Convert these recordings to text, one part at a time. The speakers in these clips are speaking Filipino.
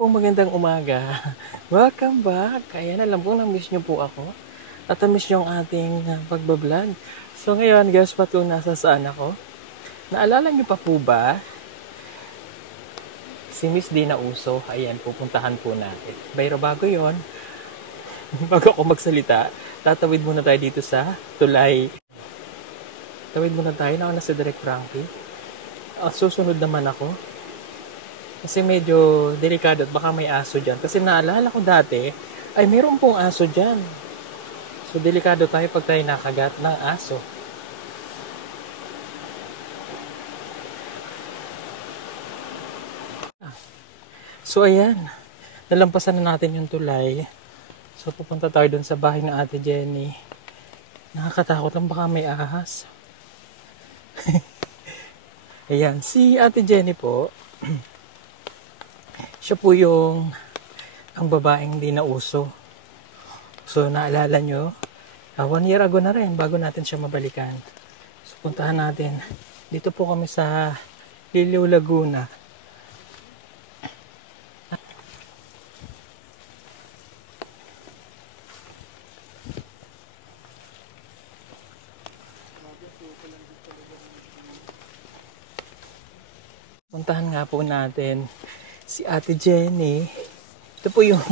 Magandang umaga. Welcome back. Ayan, alam ko na-miss nyo po ako. At na-miss nyo ang ating pagbablog. So ngayon, guess what kung nasa saan ako? Naalala nyo pa po ba? Si Miss Dina Uso. Ayan, pupuntahan po natin. Pero bago yon, bago ako magsalita, tatawid muna tayo dito sa tulay. Tawid muna tayo. Nauna si Direk Frankie. Susunod naman ako. Kasi medyo delikado at baka may aso dyan. Kasi naalala ko dati, ay meron pong aso dyan. So, delikado tayo pag tayo nakagat ng aso. So, ayan. Nalampasan na natin yung tulay. So, pupunta tayo dun sa bahay ng Ate Jenny. Nakakatakot lang, baka may ahas. Ayan, si Ate Jenny po, siya po yung ang babaeng hindi na uso. So, naalala nyo, 1 year ago na rin, bago natin siya mabalikan. So, puntahan natin. Dito po kami sa Liliw, Laguna. Puntahan nga po natin si Ate Jenny. Ito po yung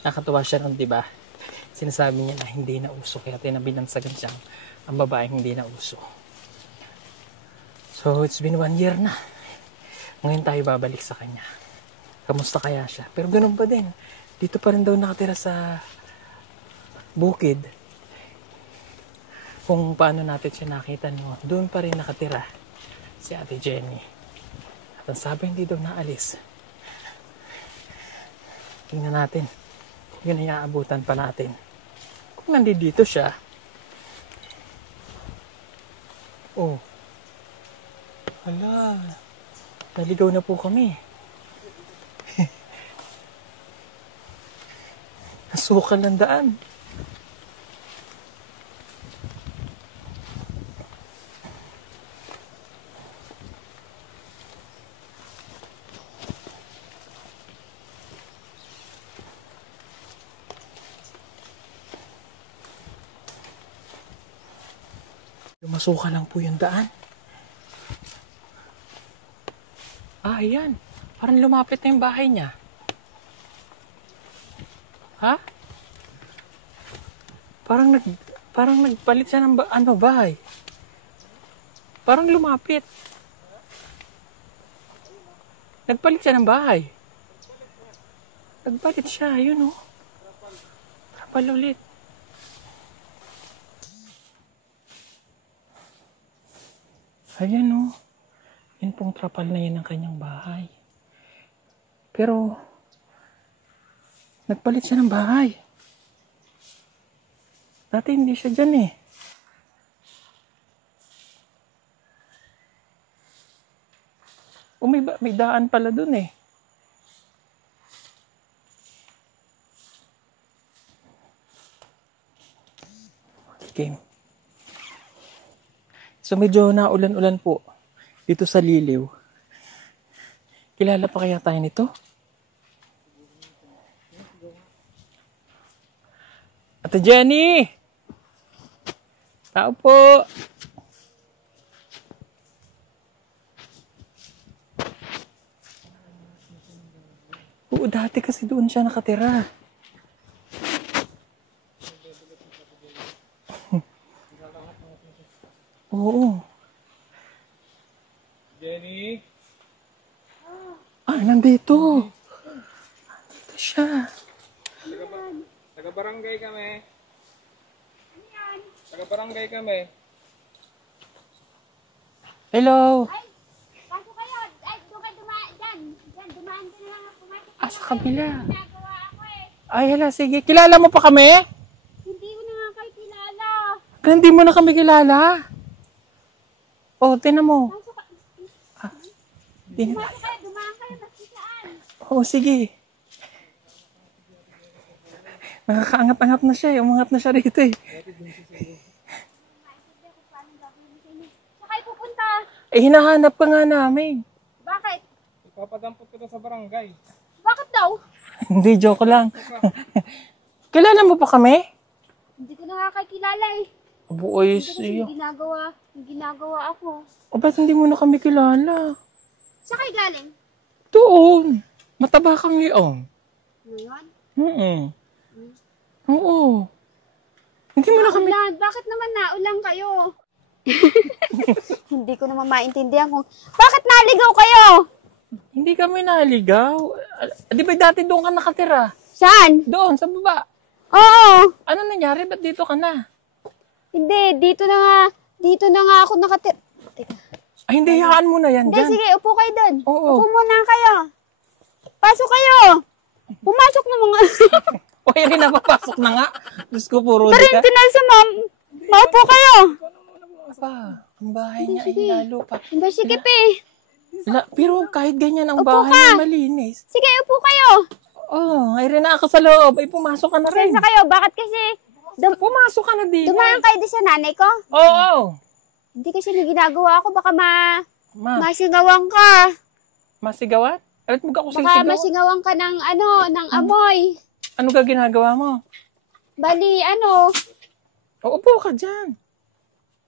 nakatawa siya nun, diba? Sinasabi niya na hindi na uso, kaya tinabinansagan siyang ang babaeng hindi na uso. So, it's been 1 year na. Ngayon tayo babalik sa kanya. Kamusta kaya siya? Pero ganun pa din. Dito pa rin daw nakatira sa bukid. Kung paano natin siya nakita no, doon pa rin nakatira si Ate Jenny. At ang sabi, hindi daw naalis. Tingnan natin. Yun ay aabutan pa natin. Kung nandito siya. Oh. Hala. Naligaw na po kami. Nasukal ang daan. Masuka lang po yung daan. Ayan. Parang lumapit na yung bahay niya. Ha? Parang nagpalit siya ng bahay. Parang lumapit. Nagpalit siya ng bahay. Nagpalit siya, yun oh. Trapal ulit. Ayan o. Yan pong trapal na yun ang kanyang bahay. Pero, nagpalit siya ng bahay. Dati hindi siya dyan eh. O may daan pala dun eh. Game. So medyo naulan-ulan po dito sa Liliw. Kilala pa kaya tayo nito? Ate Jenny! Tao po! Oo, dati kasi doon siya nakatira. Oo. Jenny? Nandito. Nandito siya. Taga-barangay kami. Taga-barangay kami. Hello. Ay, pasok kayo. Ay, doon ka dumaan. Diyan, dumaan ka na lang ako. Sa kabila. Nagawa ako eh. Ay, hala, sige. Kilala mo pa kami? Hindi ko na nga kayo kilala. Hindi mo na kami kilala. Oh, tinan mo. Pasok ka. Dumaan kayo. Nasisaan. Oh, sige. Nakakaangat-angat na siya eh. Umangat na siya rito eh. Saan kayo pupunta? Eh, hinahanap ka nga namin. Bakit? Papadampot ko na sa barangay. Bakit daw? Hindi, joke lang. Kilala mo pa kami? Hindi ko nakakakilala eh. Abo, ay, Hindi kasi yung ginagawa ako. O, ba't hindi mo na kami kilala? Saan kayo galing? Doon. Mataba kang ngayon. Ngayon? Oo. Hindi mo na kami... Naulan. Bakit naman naulan kayo? Hindi ko naman maintindihan kung bakit naligaw kayo? Hindi kami naligaw. Di ba dati doon ka nakatira? Saan? Doon, sa baba. Oo. Ano nangyari? Ba't dito ka na? Hindi, dito na nga ako nakatira. Teka. Ay, hindi, hayaan mo na yan Hindi, dyan. sige, upo kayo doon. Oo. Upo muna kayo. Pasok kayo. Pumasok na mga... O, yun na, papasok na nga. Diyos ko, puro di ka. Tarintinan sa maupo kayo. Pa, ang bahay niya ay Sige. lalo pa. Hindi, sige pe. Pero kahit ganyan ang Upo bahay ka. niya malinis. Sige, upo kayo. Oh, ay rin na ako sa loob. Ay, pumasok ka na rin. Sensa kayo, bakit kasi Pumasok ka na din. dumaan kayo doon sa nanay ko? Oo. Hindi kasi may ginagawa ako, baka Ma, masingawan ka. masigawan? Alat mo ka ako Baka sisigaw? masingawan ka ng ng amoy. Ano ka ginagawa mo? Bali, O, upo ka dyan.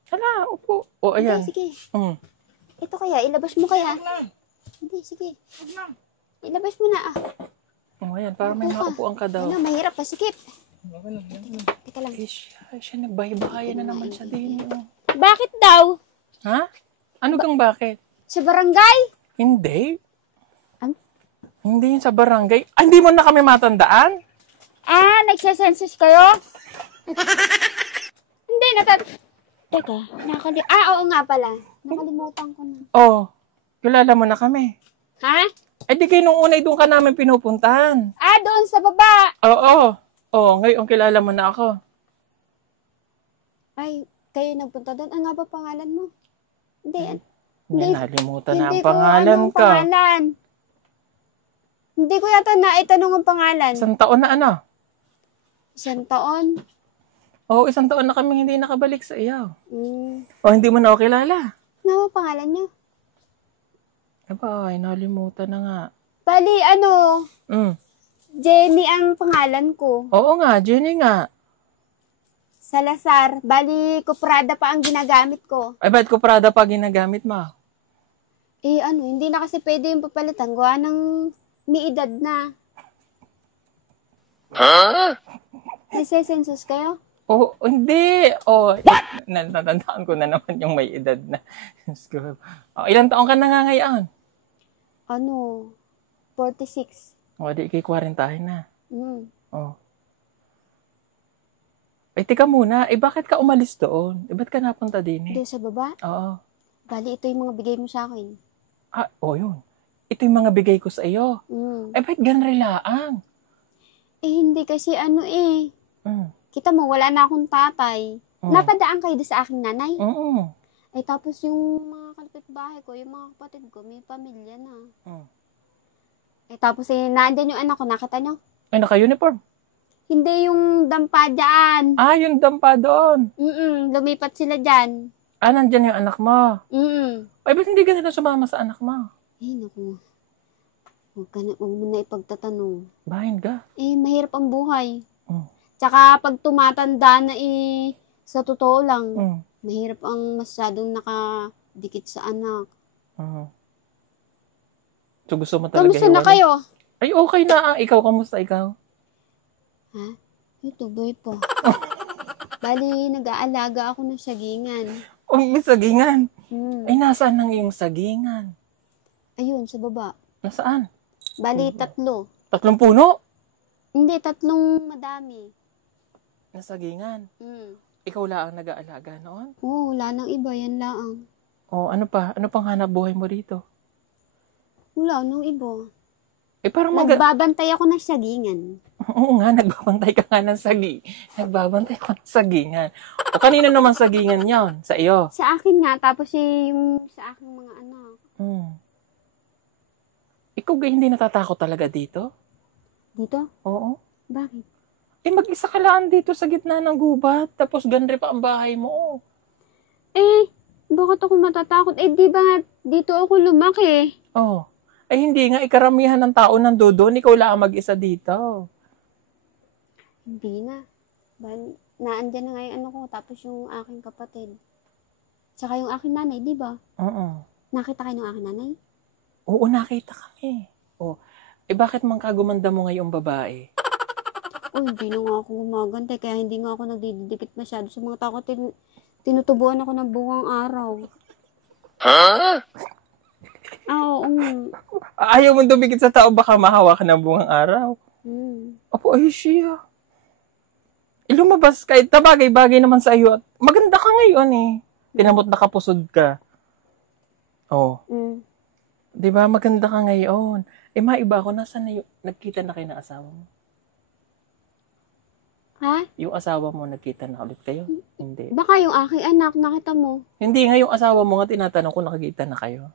Hala, upo. O, ayan. Hindi, sige. Mm. Ito kaya, ilabas mo kaya. Hindi, sige. Ilabas mo na O, ayan, para may Upo ka. maupuan ka daw. Mahirap, pasikip. Ano? Teka lang. Eh, siya nagbahay-bahayan na naman siya din. Oh. Bakit daw? Ha? Ano kang bakit? Sa barangay? Hindi. Ano? Hindi yun sa barangay. Ah, hindi mo na kami matandaan? Nagsasensus kayo? Hindi, Teka, oo nga pala. Nakalimutan ko na. Oh, kilala mo na kami. Ha? Eh di kayo nung unay doon ka namin pinupuntahan. Doon sa baba. Oo. Oh, ngayon kilala mo na ako. Ay, kayo nagpunta doon. Ano nga ba pangalan mo? Hindi, Hindi, nalimutan na hindi ang ko pangalan anong ka. pangalan. Hindi ko yata naitanong ang pangalan. Isang taon na ano? Isang taon. Oo, isang taon na kami hindi nakabalik sa iyo. Mm. O, hindi mo na ako kilala. Ano ba pangalan niyo? Aba, ay, nalimutan na nga. Bali, Mm. Jenny ang pangalan ko. Oo nga, Jenny nga. Salazar. Bali, Kuprada pa ang ginagamit ko. Ay, ba't ko Prada pa ginagamit mo? Hindi na kasi pwede yung papalitan. Gawa ng may edad na. Nagsesensus kayo? Oh, hindi. Oh, natatandaan ko na naman yung may edad na. Diyos ko. Oh, ilang taon ka na nga ngayon? 46. O, di ikay 40 na. Mm. Oh. Eh, teka muna. Eh, bakit ka umalis doon? Eh, ba't ka napunta din eh? Doon sa baba? Oo. Bali, ito yung mga bigay mo sa akin. Yun. Ito yung mga bigay ko sa iyo. Mm. Eh, ba't ganrilaang? Hindi kasi Mm. kita mo, wala na akong tatay. Mm. Napadaan kayo doon sa aking nanay. Mm. Tapos yung mga kapitbahay ko, yung mga kapatid ko, may pamilya na. Mm. Tapos nandyan yung anak ko, nakita nyo? Ay, naka-uniform. Hindi yung dampa dyan. Yung dampa doon. Lumipat sila dyan. Nandyan yung anak mo. Ay, ba't hindi ka nila sumama sa anak mo? Naku. Huwag mo na ipagtatanong. Bahin ka. Mahirap ang buhay. Mm. Tsaka pag tumatanda na sa totoo lang, Mm. mahirap ang masyadong nakadikit sa anak. So, gusto mo talaga Kamusta na hiwalay? kayo? Ay, okay na. Ikaw, kamusta ikaw? Tuloy po. Bali, nag-aalaga ako ng sagingan. Oh, may sagingan. Hmm. Ay, nasaan ang iyong sagingan? Ayun, sa baba. Nasaan? Bali, 3. 3 puno? Hindi, 3 madami. Na sagingan. Ikaw lang ang nag-aalaga noon? Oo, wala nang iba. Yan lang. O, ano pa? Ano pang hanap buhay mo rito? Wala nang iba. Parang Nagbabantay ako ng sagingan. Oo nga, nagbabantay ka nga ng Nagbabantay ako ng sagingan. O, kanino naman sagingan yon? Sa iyo? Sa akin nga, tapos yung sa aking mga anak. Ikaw hindi natatakot talaga dito? Dito? Oo. Bakit? Mag-isa ka lang dito sa gitna ng gubat, tapos ganre pa ang bahay mo. Bakit ako matatakot? Di ba dito ako lumaki? Oh. Ay, hindi nga. Ikaramihan ng tao nandoon. Ikaw lang ang mag-isa dito. Hindi na. Naandyan na nga yung ano ko, tapos yung aking kapatid. Tsaka yung aking nanay, di ba? Oo. Nakita kayo ng aking nanay? Oo, nakita kami. Oh. Eh, bakit man kagumanda mo ngayong babae? Hindi na nga ako gumaganda, kaya hindi nga ako nagdidikit masyado sa mga tao. Tinutubuan ako ng buwang araw. Ha? Oo. Ayaw mo dumikit sa tao, baka mahawa ka ng buwang araw. Opo, ay siya. Lumabas kahit tabagay-bagay naman sa iyo at maganda ka ngayon eh. Tinamot nakapusod ka. Oh. Di ba maganda ka ngayon? Eh, maiba ako, nasaan na yung, nagkita na kayo ng asawa mo? Ha? Yung asawa mo, nagkita na ulit kayo? Hindi. Baka yung aking anak, nakita mo. Hindi nga yung asawa mo nga, tinatanong ko, nakikita na kayo?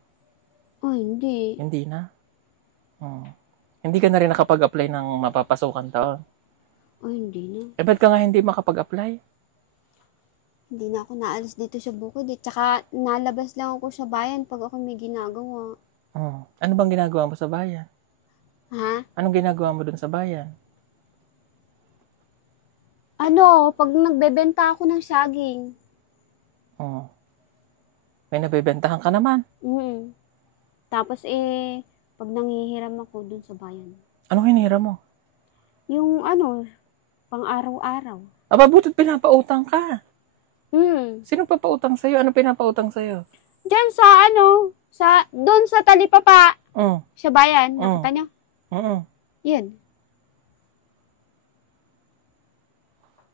Hindi. Hindi na? Hindi ka na rin nakapag-apply ng mapapasukan taon? Hindi na. Eh, ba't ka nga hindi makapag-apply? Hindi na ako naalis dito sa bukid. Tsaka nalabas lang ako sa bayan pag ako may ginagawa. Ano bang ginagawa mo sa bayan? Ha? Anong ginagawa mo dun sa bayan? Pag nagbebenta ako ng saging. May nabebentahan ka naman. Tapos pag nangihiram ako dun sa bayan. Anong hinira mo? Yung pang araw-araw. Aba, butit pinapautang ka. Sino papautang sa'yo? Ano pinapautang sa'yo? Diyan doon sa Talipapa. Sa bayan. Nakita nyo? Yun.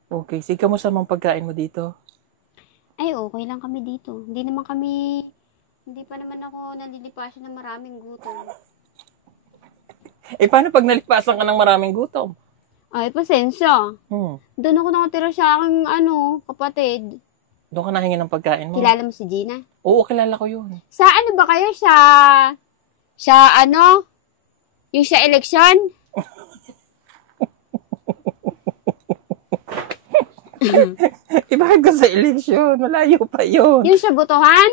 Okay, sige mo sa mga pagkain mo dito. Ay, okay lang kami dito. Hindi pa naman ako nalilipasan ng maraming gutom. Eh, paano pag nalipasan ka ng maraming gutom? Ay, pasensya. Doon ako nakatira sa aking, kapatid. Doon ka nahingi ng pagkain mo? Kilala mo si Gina? Oo, kilala ko yun. Sa ano ba kayo? Yung sa eleksyon? Eh, bakit ka sa eleksyon? Malayo pa yun. Yung sa botohan?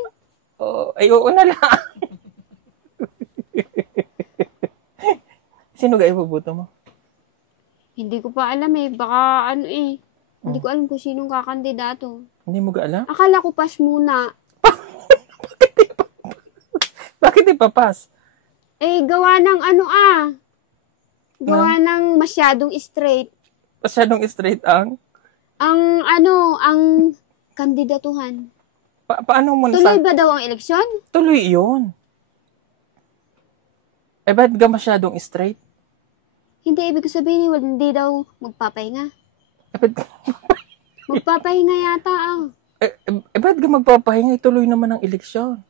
Ay, oo na lang. Sino ga ibubuto mo? Hindi ko pa alam eh. Baka Hindi ko alam kung sinong kakandidato. Hindi mo ga alam? Akala ko pas muna. Bakit ipapas? Gawa ng Gawa ng masyadong straight. Masyadong straight ang? Ang kandidatuhan. Paano mo Tuloy ba daw ang eleksyon? Tuloy yun. Eh, ba't ka masyadong straight? Hindi, ibig sabihin, hindi daw magpapahinga. Eh, ba't Magpapahinga yata ba't ka magpapahinga? Tuloy naman ang eleksyon.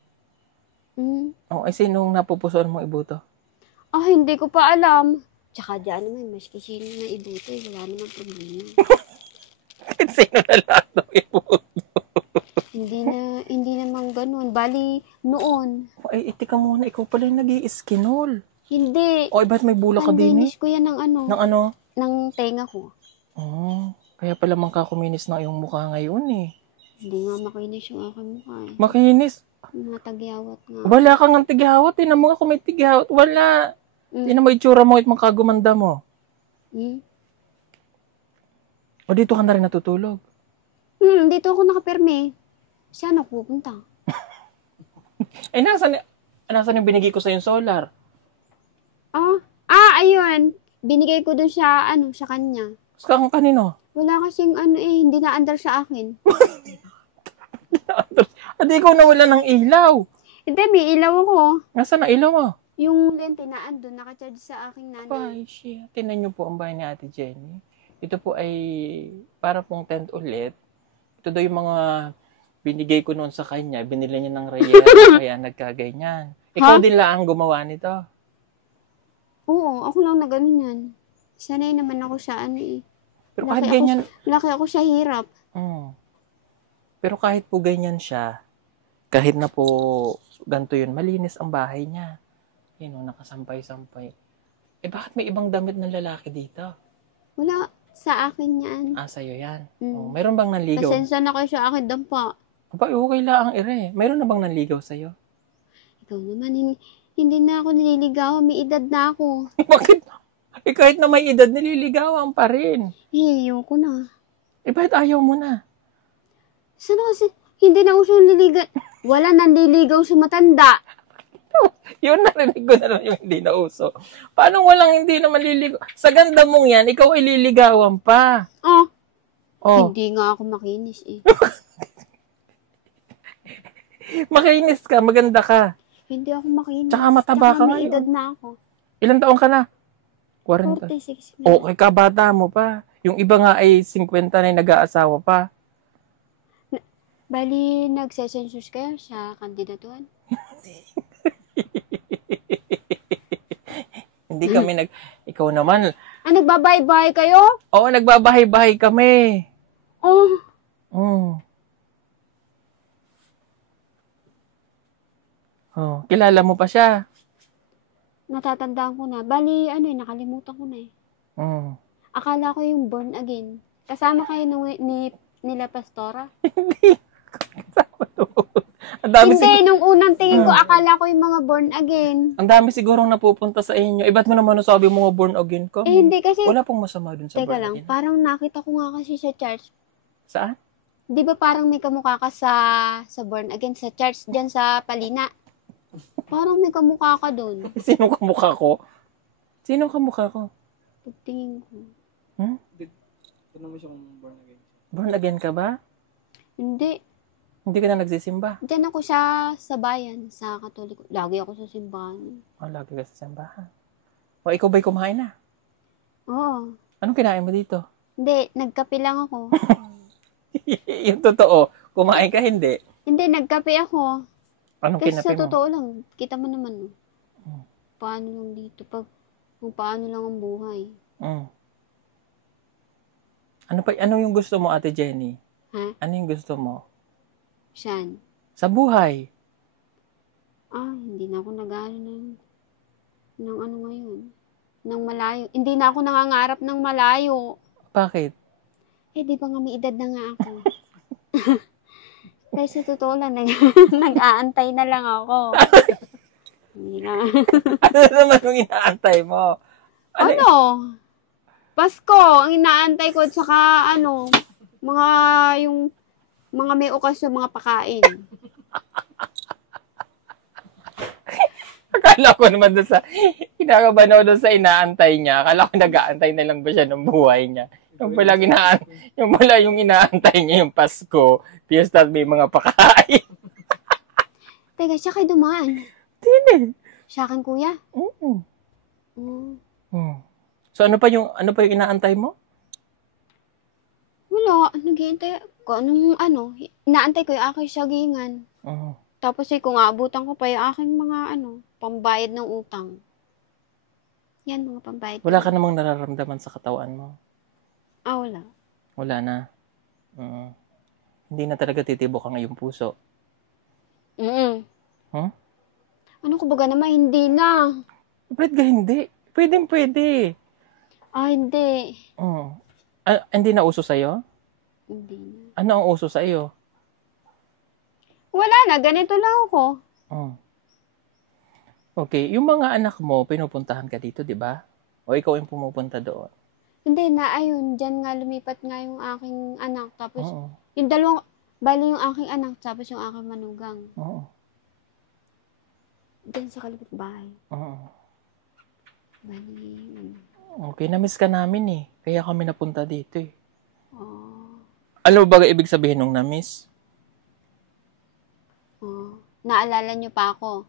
Mm. Sinong napupusuan mong iboto? Hindi ko pa alam. Tsaka dyan naman, maski sino na iboto, wala naman problema. Sino na lahat ng iboto? Hindi naman ganun. Bali, noon. Tika muna, ikaw pala yung nag-i-skinol. Hindi. Ba't may bulak ka din eh? Nandinis ko yan ng Ng ano? Ng tenga ko. Kaya pala mangkakuminis na yung mukha ngayon eh. Hindi nga makinis yung aking mukha eh. Makinis? Mga tagyawat nga. Wala kang ang tighawat. Tinan mo nga kung may tighawat. Wala. Tinan mo itsura mo at magkagumanda mo. O dito ka na rin natutulog? Dito ako nakapirme. Saan ako pupunta? Nasaan yung binigay ko sa yung solar? Ayun. Binigay ko dun sa kanya. Kung kanino? Wala kasing hindi na andar sa akin. Adi ikaw nawala ng ilaw. Hindi, may ilaw ako. Nasaan na ilaw mo? Yung lente na andun, nakacharge sa aking nanay. Ay, shit. Tingnan niyo po ang bahay ni Ate Jenny. Ito po ay para pong tent ulit. Ito daw yung mga binigay ko noon sa kanya. Binili niya ng reyero kaya nagkaganyan. Ikaw din lang ang gumawa nito. Oo, ako lang na ganun yan. Sanay naman ako sa Pero kahit ganyan... Laki ako sa hirap. Pero kahit po ganyan siya, kahit na po ganito yun, malinis ang bahay niya. Nakasampay-sampay. Bakit may ibang damit ng lalaki dito? Wala. Sa akin yan. Sa'yo yan. Mayroon bang nanligaw? Pasensya na kayo sa akin dampa. Okay lang ang ire. Mayroon na bang nanligaw sa'yo? Ikaw naman, Hindi na ako nililigawan. May edad na ako. Bakit? Eh, kahit na may edad, nililigawan pa rin. Ayoko na. Eh, bakit ayaw mo na? Saan kasi? Hindi na uso nililigaw. Wala nang liligaw sa matanda. Yun, narinig ko na lang yung hindi na uso. Paano walang hindi na maliligaw? Sa ganda mong yan, ikaw ay liligawan pa. Oh, Oh, hindi nga ako makinis eh. makinis ka, maganda ka. Hindi ako makinis. Tsaka mataba ka may ngayon. edad na ako. Ilang taon ka na? 40. 46 na. Oh, kay kabata mo pa. Yung iba nga ay 50 na yung nag-aasawa pa. Bali, nagsesensus kayo sa kandidatuhan? Hindi kami ikaw naman. Ah, nagbabahay-bahay kayo? Oo, nagbabahay-bahay kami. Oh, Mm. Oh, kilala mo pa siya. natatandaan ko na. Bali, nakalimutan ko na eh. Mm. Akala ko yung born again. Kasama kayo nila Pastora? Ang dami Hindi, nung unang tingin ko, akala ko yung mga born again. Ang dami sigurong napupunta sa inyo. Eh, ba't mo naman nasabi mga born again ka? Eh, hindi kasi, Wala pong masama dun sa teka born lang, again. parang nakita ko nga kasi sa church. Saan? Di ba parang may kamukha ka sa born again, sa church, dyan sa Palina? Parang may kamukha ka dun. Sino kamukha ko? Sino kamukha ko? Pagtingin ko. Tanong mo siya kung born again. Born again ka ba? Hindi. Hindi ka na nagsisimba? Dyan ako sa bayan, sa Katoliko. Lagi ako sa simbahan. Oh, lagi ka sa simbahan. O, ikaw ba'y kumain na? Oo. Anong kinain mo dito? Hindi, nagkape lang ako. Yung totoo, kumain ka hindi. Hindi, nagkape ako. Anong Kasi kinape sa mo? totoo lang, kita mo naman, no? Hmm. Paano lang dito, kung paano lang ang buhay. Mm. Ano yung gusto mo, Ate Jenny? Ha? Ano yung gusto mo? Saan? Sa buhay. Hindi na ako nag-ano ng ano ngayon. Ng malayo. Hindi na ako nangangarap ng malayo. Bakit? Eh, di ba nga may edad na nga ako? Dahil sa totoo lang, nag-aantay na lang ako. Hindi na. Ano naman yung inaantay mo? Ano? Pasko, ang inaantay ko, tsaka yung mga may okasyon, mga pakain. Akala ko naman doon sa, kinakabahan ako doon sa inaantay niya. Akala ko nag-aantay na lang ba siya ng buhay niya. Yung pala yung inaantay niya yung Pasko, Fiesta at may mga pakain. Teka, siya kayo dumaan. Hindi. Siya akin, kuya. Mm. Mm. So ano pa yung inaantay mo? Wala, naghihintay ko. Inaantay ko yung aking sagingan. Mm. Tapos kung aabutan ko pa yung aking mga pambayad ng utang. Yan, mga pambayad. Wala ka namang nararamdaman sa katawan mo? Wala. Wala na. Hindi na talaga titibok ang iyong puso. Mm. Huh? Ano ko baga naman, hindi na. Ba't ka hindi? Pwede. Hindi. Hindi na uso sa'yo? Hindi na. Ano ang uso sa iyo? Wala na, ganito lang ako. Okay, yung mga anak mo, pinupuntahan ka dito, di ba? O ikaw yung pumupunta doon? Hindi na, ayun, dyan nga lumipat nga yung aking anak. Tapos, Oo. yung dalawang, bali yung aking anak, tapos yung aking manugang. Oo. Dyan sa kalapit bahay. Oo. Bali, Okay, na-miss ka namin eh. Kaya kami napunta dito eh. oh, Ano ba ibig sabihin ng na-miss? naalala nyo pa ako.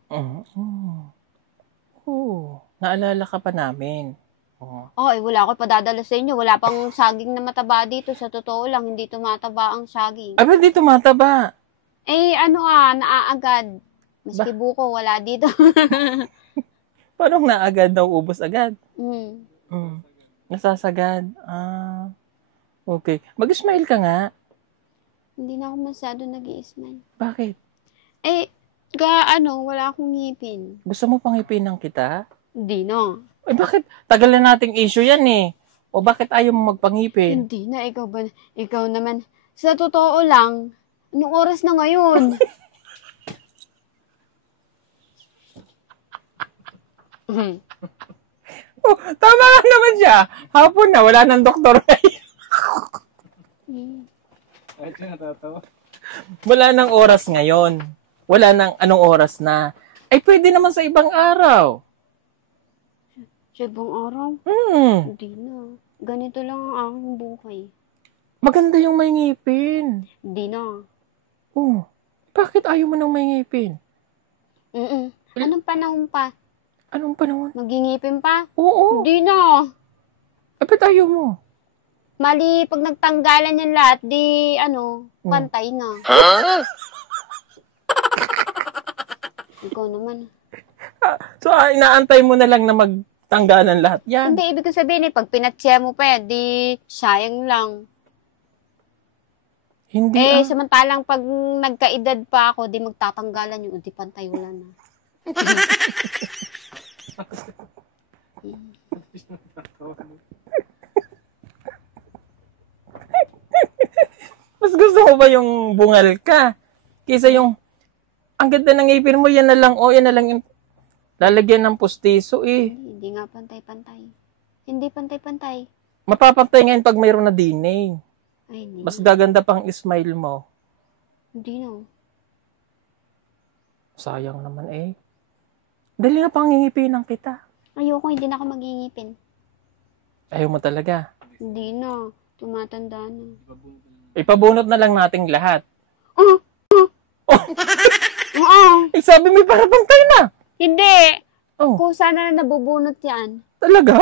Oo. Naalala ka pa namin. Oo. Wala ako padadala sa inyo. Wala pang saging na mataba dito. Sa totoo lang, hindi tumataba ang saging. Ay, ba't di tumataba? Naaagad. Maski buko, wala dito. Paano naagad daw ubos agad? Mm. Nasasagad. Okay. Mag-smile ka nga. Hindi na ako masyado nag-i-smile. Bakit? Wala akong ngipin. Gusto mo pang ipinan kita? Hindi na. Ay, bakit? Tagal na nating issue yan eh. O bakit ayaw mo magpangipin? Hindi na, ikaw naman. Sa totoo lang, anong oras na ngayon? Oh, tama nga naman siya. Hapon na, wala nang doktor ngayon. Kahit siya natatawa. Wala nang oras ngayon. Wala nang anong oras na. Ay, pwede naman sa ibang araw. Sa ibang araw, Hmm. hindi na. Ganito lang ang aking buhay. Maganda yung may ngipin. Hindi na. Oh, bakit ayaw mo nang may ngipin? Anong panahon pa? Anong panahon? Magingipin pa? Oo. Hindi na. Bakit ayaw mo? Mali, pag nagtanggalan yung lahat, di, pantay na. Ikaw naman. So, inaantay mo na lang na magtanggalan lahat yan. Hindi, ibig ko sabihin pag pinatsya mo pa yan, di, sayang lang. Hindi Samantalang pag nagkaedad pa ako, di magtatanggalan yung, di pantay, wala na. Mas gusto ko ba yung bungal ka? Kaysa yung, ang ganda ng ngipin mo, yan na lang yung lalagyan ng pustiso eh. Hindi nga pantay-pantay. Hindi pantay-pantay. Mapapantay ngayon pag mayroon na DNA. Ay, hindi. Mas gaganda pang smile mo. Hindi na. Sayang naman eh. Dali na pang ngingipinan kita. Ayoko, hindi na ako magingipin. Ayaw mo talaga. Hindi na. Tumatanda na. Ipabunot na lang nating lahat. Oo. Eh, sabi mo para pantay na. Hindi. Oh, Kung sana na nabubunot yan. talaga?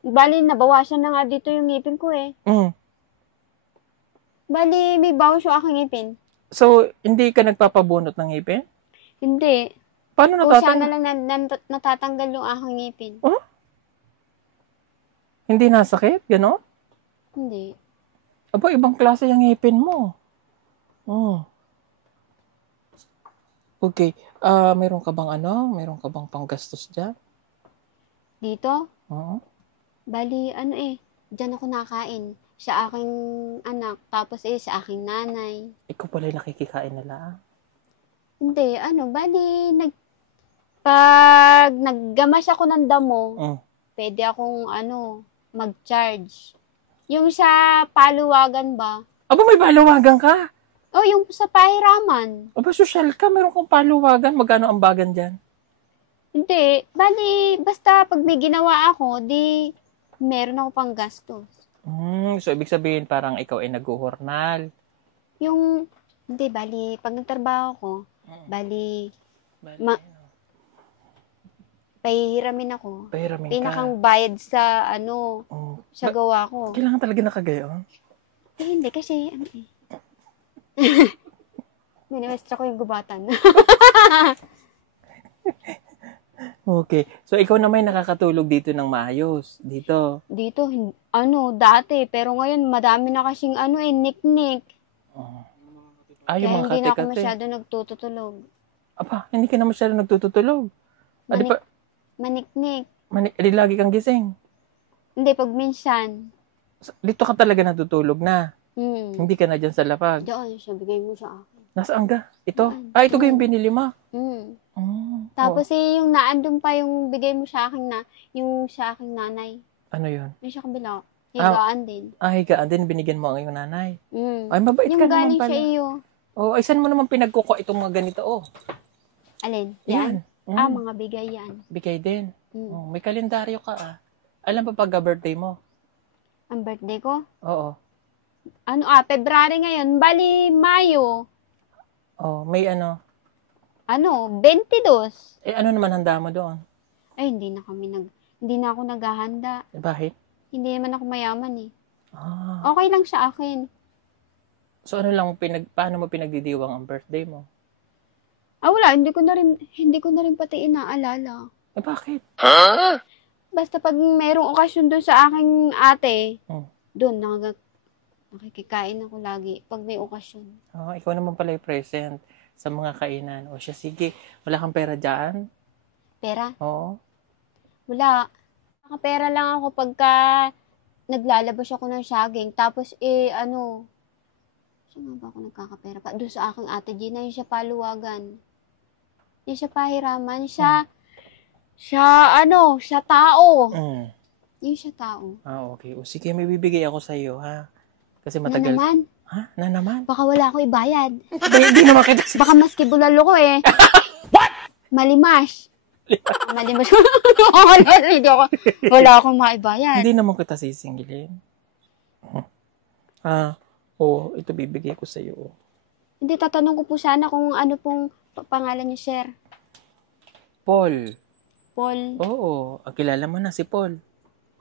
Bali, nabawasan na nga dito yung ngipin ko eh. Mm. Bali, may bawas yung aking ngipin. So, hindi ka nagpapabunot ng ngipin? Hindi. Paano Kung sana natatanggal? lang natatanggal yung aking ngipin. Hindi nasakit? Gano'n? Hindi. Aba, ibang klase yung ngipin mo. Okay. Meron ka bang Meron ka bang panggastos dyan? Dito? Oo. Bali, diyan ako nakain. Sa aking anak, tapos sa aking nanay. Ikaw pala yung nakikikain nila. Hindi, bali, pag naggamas ako ng damo, pwede akong, mag-charge. Yung sa paluwagan ba? Aba, may paluwagan ka. Oh, yung sa pahiraman. Aba, social ka. Meron kang paluwagan. Magkano ang bagan dyan? Hindi, bali, basta pag may ginawa ako, di, meron ako pang gastos. So, ibig sabihin parang ikaw ay nag-uhornal. Hindi, bali, pag nagtrabaho ko, bali, pahihiramin ako. Pahiramin ka. Pinakang bayad sa, sa gawa ko. Kailangan talaga nakagayon. Hindi, kasi, minimestra ko yung gubatan. Okay. So, ikaw naman nakakatulog dito ng maayos. Dito. Dito, dati, pero ngayon, madami na kasing, nik-nik. Yung Kaya mga hindi na ako kate-kate. masyado nagtututulog. Aba, hindi ka na masyado nagtutulog. Maniknik. Lagi kang gising. Hindi, pag minsan. Dito ka talaga natutulog na. Hindi ka na dyan sa lapag. Diyan, siya bigay mo sa akin. Nasaan ka? Ito? Ito yung binili mo. Tapos yung naandun pa yung bigay mo sa akin yung sa aking nanay. Ano yun? Yung sa kabila. Higaan din. Higaan din. Binigyan mo ang iyong nanay. Ay, mabait Yung ka naman galing pala. sa iyo. Ay, saan mo naman pinagkuko itong mga ganito? Alin? Yan. Mga bigay yan. Bigay din. May kalendaryo ka Alam pa birthday mo? Ang birthday ko? Oo. February ngayon. Bali, Mayo. May 22. ano naman handa mo doon? Ay, hindi na ako naghahanda. Bakit? Hindi naman ako mayaman eh. Ah. Okay lang sa akin. So paano mo pinagdidiwang ang birthday mo? Wala, hindi ko na rin pati inaalala. Bakit? Basta pag mayroong okasyon doon sa aking ate, doon nakikikain ako lagi pag may okasyon. Ikaw naman pala yung present sa mga kainan. O siya, sige. Wala kang pera dyan? Pera? Oo. Wala. Nakapera lang ako pagka naglalabas ako ng saging. Tapos, saan nga ba ako nagkakapera pa? Doon sa aking ate Gina, yung sa paluwagan. Yung sa pahiraman. Sa tao. Mm. Yung sa tao. Okay. O sige, may bibigay ako sa'yo, ha? Kasi Na matagal. naman. Ha? Na naman? Baka wala ako ibayad. Hindi naman kita Baka maski bulalo ko eh. What? Malimas. Malimas. Wala akong maibayad. Hindi naman kita sisingilin. Ito bibigay ko sa'yo. Hindi, tatanong ko po sana kung ano pong pangalan niyo, sir. Paul. Paul. Oo, kilala mo na si Paul.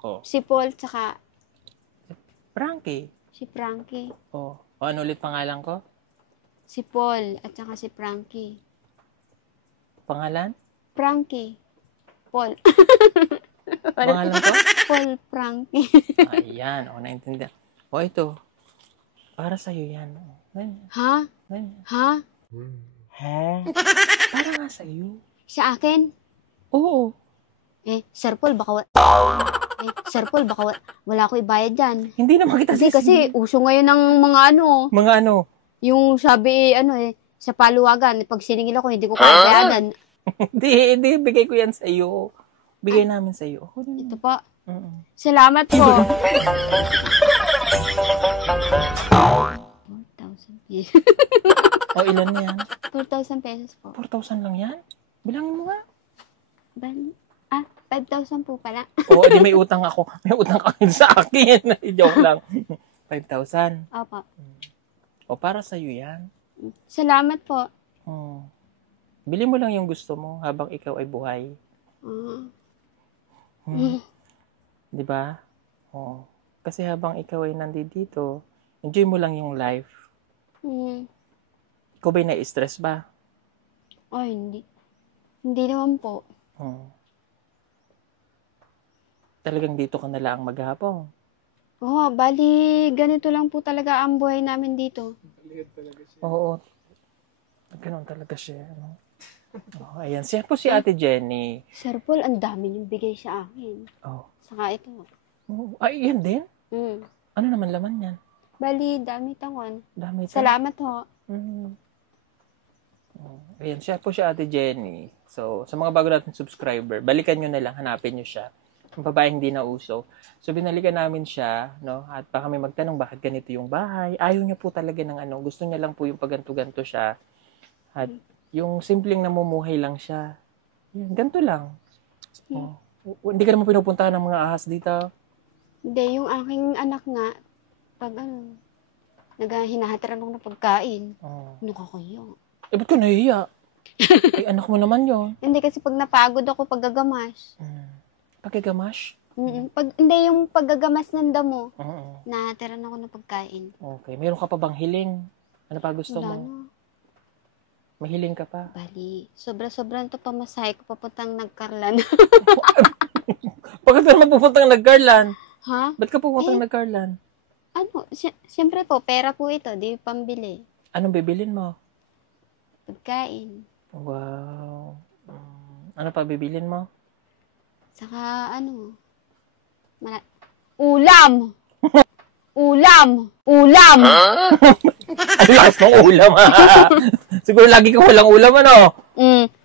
Oh. Si Paul, tsaka Frankie. si Frankie. O ano ulit pangalan ko? Si Paul, at saka si Frankie. Pangalan? Frankie. Paul. Pangalan ko? Paul Frankie. Ayan, naintindihan. Ito. Para sa'yo yan. Ganyan. Ha? Ganyan. Ha? Ha? Para nga sa'yo. Sa akin? Oo. Sir Paul, baka wala ko ibayad dyan. Hindi naman kita Kasi uso ngayon ng mga Mga ano? yung sabi, sa paluwagan, pag siningil ako, hindi ko kaya bayadan. Hindi, bigay ko yan sa'yo. Bigay namin sa'yo. Ito po. Mm-mm. Salamat po. 4,000 pesos. Ilan yan? 4,000 pesos po. 4,000 lang yan? Bilangin mo nga. 5,000 po pala. Di may utang ako. May utang ka sa akin. Joke lang. 5,000. Opo. Para sa'yo yan. Salamat po. Bili mo lang yung gusto mo habang ikaw ay buhay. Di ba? Kasi habang ikaw ay nandito, enjoy mo lang yung life. Ikaw ba'y na-stress ba? Hindi. Hindi naman po. Talagang dito ka na lang maghapon. Bali, ganito lang po talaga ang buhay namin dito. Oo. Ganoon talaga siya. Ayan. Siya po si Ate Jenny. Sir Paul, ang dami niyong bigay sa akin. Saka ito. Ay, yan din? Ano naman laman yan? Bali, dami tangon. Dami tangon. Salamat ho. Ayan. Siya po si Ate Jenny. So, sa mga bago natin subscriber, balikan nyo na lang, hanapin nyo siya. Ang babaeng hindi na uso. So, binalikan namin siya, no? At baka may magtanong, bakit ganito yung bahay? Ayaw niya po talaga ng gusto niya lang po yung paganto-ganto siya. At yung simpleng namumuhay lang siya. Yan, ganito lang. Hindi ka naman pinupuntahan ng mga ahas dito? Hindi, yung aking anak nga, pag hinahatran ako ng pagkain, nakakaya. Ba't ka nahihiya? Ay, anak mo naman yun. Hindi, kasi pag napagod ako paggagamas. Pagkagamas? Hindi, yung paggagamas ng damo, nahatiran ako ng pagkain. Okay. Meron ka pa bang hiling? Ano pa gusto Wala mo? na. Mahiling ka pa? Bali, sobra-sobrang to pamasahe ko papuntang Nagkarlan. Bakit ka naman pupuntang Nagkarlan? Ha? Ba't ka pupuntang Nagkarlan? Siyempre po, pera po ito, di pambili. Anong bibilin mo? Pagkain. Wow. Ano pa bibilin mo? Saka ulam! Ulam! Ang lakas ng ulam, ha? Siguro lagi kang walang ulam, ano?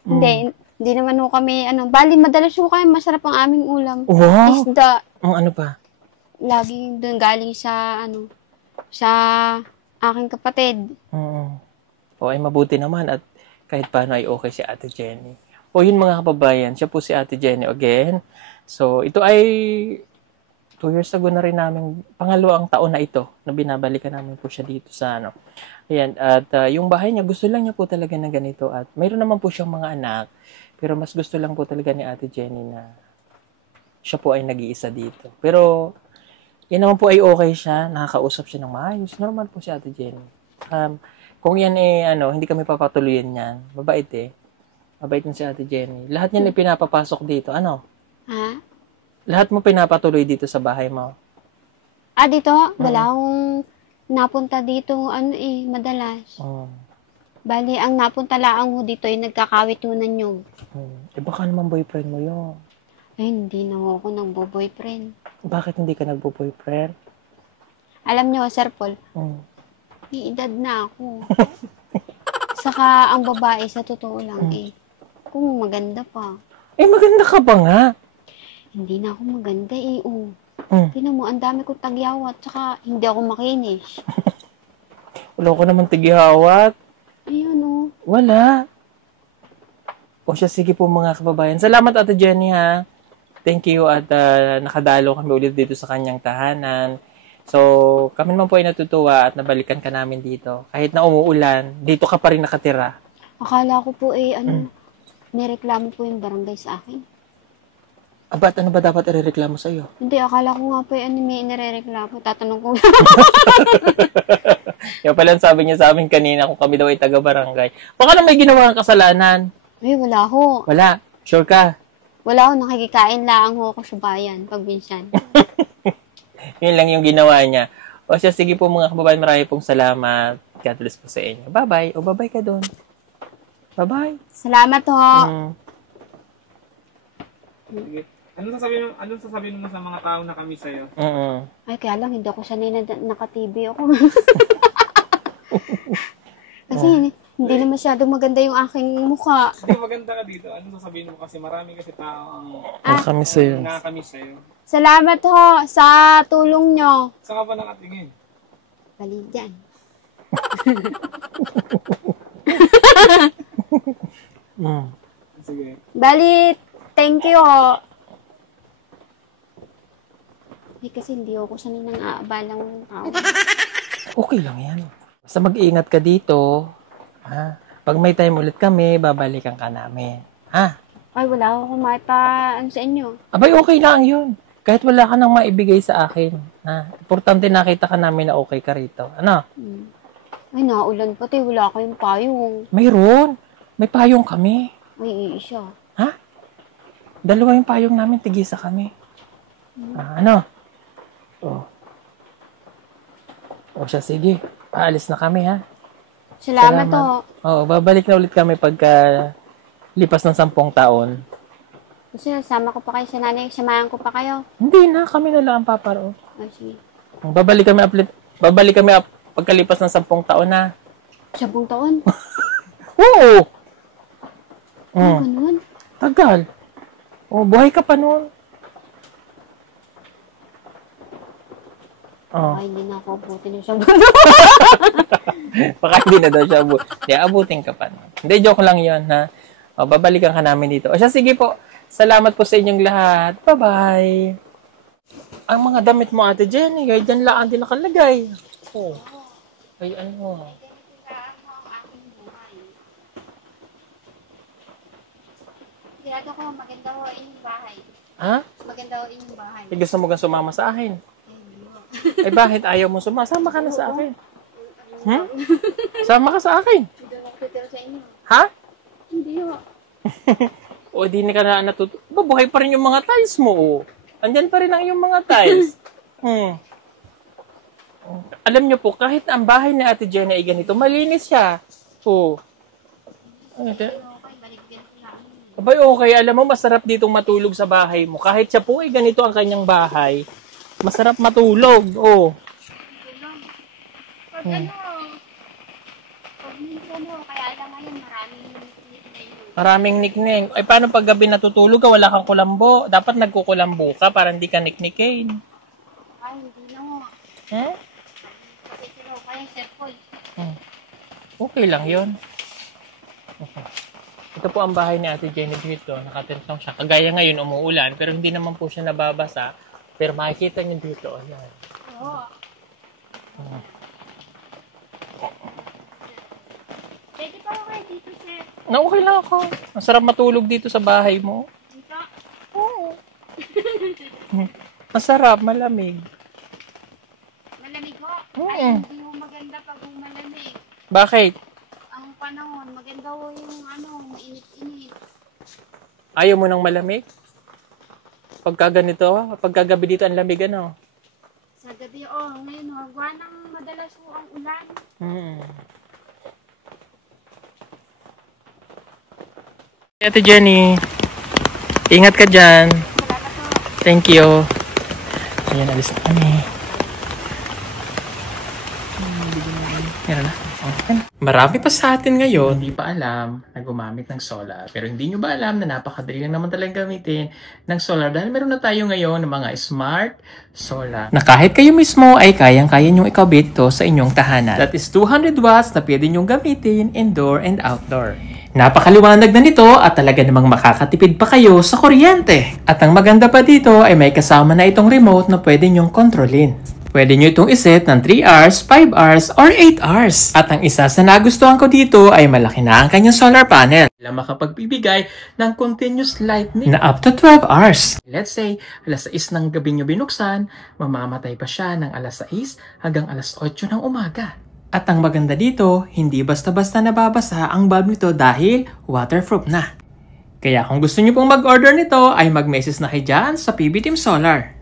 Hindi naman ho kami, bali madalas ho kami, masarap ang aming ulam. Wow! Isda. Ano pa? Lagi doon galing sa aking kapatid. Ay mabuti naman at kahit paano ay okay si Ate Jenny. Yun mga kababayan, siya po si Ate Jenny again. So, ito ay 2 years ago na rin namin, pangalawang taon na ito, na binabalikan namin po siya dito sa Ayan, at yung bahay niya, gusto lang niya po talaga na ganito. At mayroon naman po siyang mga anak, pero mas gusto lang po talaga ni Ate Jenny na siya po ay nag-iisa dito. Pero, yan naman po ay okay siya, nakakausap siya ng maayos. Normal po si Ate Jenny. Kung yan hindi kami papatuloyin yan, mabait Mabait din si Ate Jenny. Lahat yan ay pinapapasok dito. Ano? Ha? Lahat mo pinapatuloy dito sa bahay mo? Dito? Wala akong napunta dito, madalas. Bali, ang napunta lang ho dito ay nagkakawitunan nyo. Baka naman boyfriend mo yun. Hindi na ako nagbo-boyfriend. Bakit hindi ka nagbo-boyfriend? Alam nyo, Sir Paul, may edad na ako. Saka ang babae, sa totoo lang kung maganda pa. maganda ka ba nga? Hindi na ako maganda eh, oh. Mm. Tingnan mo, ang dami kong tagyawat, tsaka hindi ako makinis. Wala ko naman tigihawat. Ayun, oh. Wala. O siya, sige po mga kababayan. Salamat Ate Jenny ha. Thank you at nakadalo kami ulit dito sa kanyang tahanan. So, kami naman po ay natutuwa at nabalikan ka namin dito. Kahit na umuulan, dito ka pa rin nakatira. Akala ko po eh, nireklamo po yung barangay sa akin. Abat, ano ba dapat irereklamo sa iyo? Hindi, akala ko nga po eh, may nirereklamo. Tatanong ko. Kaya pala sabi niya sa amin kanina kung kami daw ay taga-barangay. Baka lang may ginawa kang kasalanan. Ay, wala ho. Wala. Sure ka? Wala ho, nakikikain lang ho ako sa bayan pag minsan. Yun lang yung ginawa niya. O siya, sige po mga kababayan, marami pong salamat. God bless po sa inyo. Bye-bye. O bye-bye ka doon. Bye-bye. Salamat ho. Sige. Anong sasabihin mo sa mga tao na kami sa'yo? Ay, kaya lang, hindi ako sanay na naka-TV ako. Kasi hindi na masyadong maganda yung aking mukha. Hindi maganda ka dito. Anong sasabihin mo kasi marami kasi tao ang Kami sa'yo. nakakamiss sa'yo. Salamat ho sa tulong nyo. Saan ka pa nakatingin? Bali dyan. Sige. Bali, thank you ho. Eh, kasi hindi ako sanay nang aabalang tao. Okay lang yan. Basta mag-iingat ka dito. Ha? Pag may time ulit kami, babalikan ka namin. Ha? Ay, wala ako ano sa inyo. Abay, okay lang yun. Kahit wala ka nang maibigay sa akin. Ha? Importante nakita ka namin na okay ka rito. Ano? Ay, naulan pati. Wala kayong payong. Mayroon. May payong kami. Ay, iisa. Ha? Dalawa yung payong namin, tigisa kami. Ano? O siya, sige. Paalis na kami, ha? Salamat ho. Oo, babalik na ulit kami pagka lipas ng 10 taon. Kasi sama ko pa kayo sa nanay. Samahan ko pa kayo. Hindi na, kami na lang ang paparo. Ay, sige. Babalik kami pagkalipas ng 10 taon na. 10 taon? Oo! Ano ganun? Tagal. Buhay ka pa noon. Ay, hindi na ako abutin yung 10 Baka hindi na daw siya abutin ka pa. Hindi, joke lang yun, ha? Babalikan ka namin dito. O siya, sige po. Salamat po sa inyong lahat. Bye-bye. Ang mga damit mo, Ate Jenny, ay dyan lang din nakalagay. Ay, ano? Sigurado ko, maganda ho inyong bahay. Ha? Maganda ho inyong bahay. Gusto mo kang sumama sa akin? Ay, bakit ayaw mo sumama? Sama ka na sa akin. Sama ka sa akin. Hindi ako titira sa inyo. Ha? Hindi ho. O, di ka na natuto. Buhay pa rin yung mga tiles mo, o. Andyan pa rin ang iyong mga tiles. Alam niyo po, kahit ang bahay ni Ate Jenny ay ganito, malinis siya. Abay, okay. Alam mo, masarap ditong matulog sa bahay mo. Kahit siya po ay ganito ang kanyang bahay, masarap matulog. Pag minsan ho, kaya lang ngayon maraming nickname. Maraming nickname. Ay, paano pag gabi natutulog ka, wala kang kulambo? Dapat nagkukulambo ka para hindi ka nicknikain. Ay, hindi na ho. Kasi sila ho kaya cellphone. Okay lang yun. Ito po ang bahay ni Ate Jenny dito. Nakatent lang siya. Kagaya ngayon, umuulan, pero hindi naman po siya nababasa. Pero makikita niyo dito. Ayan. Oo. Pwede pa ho kayo dito, sir. Okay lang ako. Masarap matulog dito sa bahay mo. Dito? Oo. Masarap, malamig. Malamig ho? Oo. Ay, hindi ho maganda pag malamig. Bakit? Ang panahon, maganda ho yung mainit-init. Ayaw mo ng malamig? Pagka ganito, pagkagabi dito ang lamig, ano? Sa gabi, ngayon ho, nang madalas ho ang ulan. Ate Jenny, ingat ka dyan. Salamat ho. Thank you. Ayan, alis na kami. Meron na? Marami pa sa atin ngayon hindi pa alam na gumamit ng solar. Pero hindi nyo ba alam na napakadali lang naman talagang gamitin ng solar dahil meron na tayo ngayon ng mga smart solar na kahit kayo mismo ay kayang-kaya nyong ikabit to sa inyong tahanan. That is 200 watts na pwede nyong gamitin indoor and outdoor. Napakaliwanag na nito at talaga namang makakatipid pa kayo sa kuryente. At ang maganda pa dito ay may kasama na itong remote na pwede nyong kontrolin. Pwede nyo itong iset ng 3 hours, 5 hours, or 8 hours. At ang isa sa nagustuhan ko dito ay malaki na ang kanyang solar panel na makapagbibigay ng continuous lightning na up to 12 hours. Let's say, alas 6 ng gabi nyo binuksan, mamamatay pa siya ng alas 6 hanggang alas 8 ng umaga. At ang maganda dito, hindi basta-basta nababasa ang bulb nito dahil waterproof na. Kaya kung gusto nyo pong mag-order nito ay mag-message na kayo dyan sa PB Team Solar.